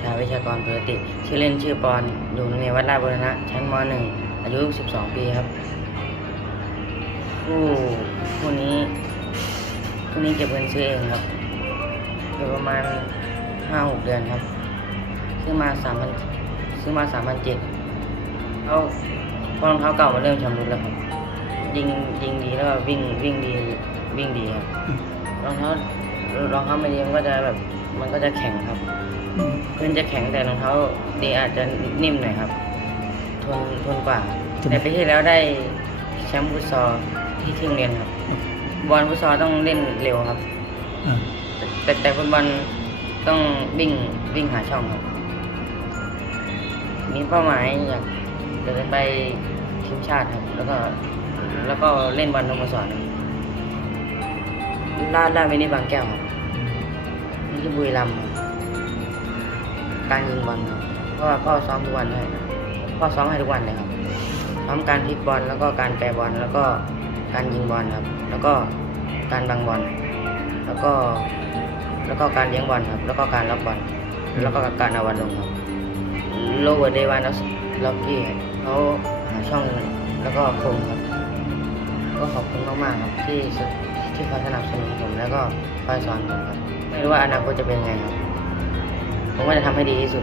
ชายวิชากรเผือติ ชื่อเล่นชื่อปอนอยู่โรงเรียนวัดราชบุรณะ ชั้นม .1 อายุ 12 ปีครับคู่คู่นี้คู่นี้เก็บเงินซื้อเองครับอยู่ประมาณ 5-6 เดือนครับ ซื้อมา3,000ซื้อมา3,007แล้วพอรองเท้าเก่ามาเริ่มชำรุดแล้วครับ ยิงยิงดีแล้วก็วิ่งวิ่งดีวิ่งดีครับรองเท้ารองเท้าไม่ดีมันก็จะแบบ มันก็จะแข็งครับ พื้นจะแข็งแต่รองเท้าดีอาจจะนิ่มหน่อยครับ ทนทนกว่าแต่ปีที่แล้วได้แชมป์ฟุตซอลที่ที่โรงเรียนครับ บอลฟุตซอลต้องเล่นเร็วครับอ่าแต่แต่ฟุตบอลต้องวิ่งวิ่งหาช่องครับ มีเป้าหมายอยากจะไปทีมชาติครับ แล้วก็แล้วก็เล่นบอลสโมสรครับลาดลาดไปนี่บางแก้วครับนี่ที่บุรีรัมย์ครับ การยิงบอลครับเพราะว่าพ่อซ้อมทุกวันเลยพ่อซ้อมให้ทุกวันเลยครับซ้อมการพลิกบอลแล้วก็การแปรบอลแล้วก็การยิงบอลครับ แล้วก็การบังบอลแล้วก็แล้วก็การเลี้ยงบอลครับ แล้วก็การรับบอลแล้วก็การเอาบอลลงครับโลเวอร์เดวานล็อกกี้เขาหาช่องแล้วก็คมครับ ก็ขอบคุณมากๆครับที่ที่คอยสนับสนุนผมแล้วก็คอยสอนผมครับไม่รู้ว่าอนาคตจะเป็นไงครับ ผมก็จะทำให้ดีที่สุด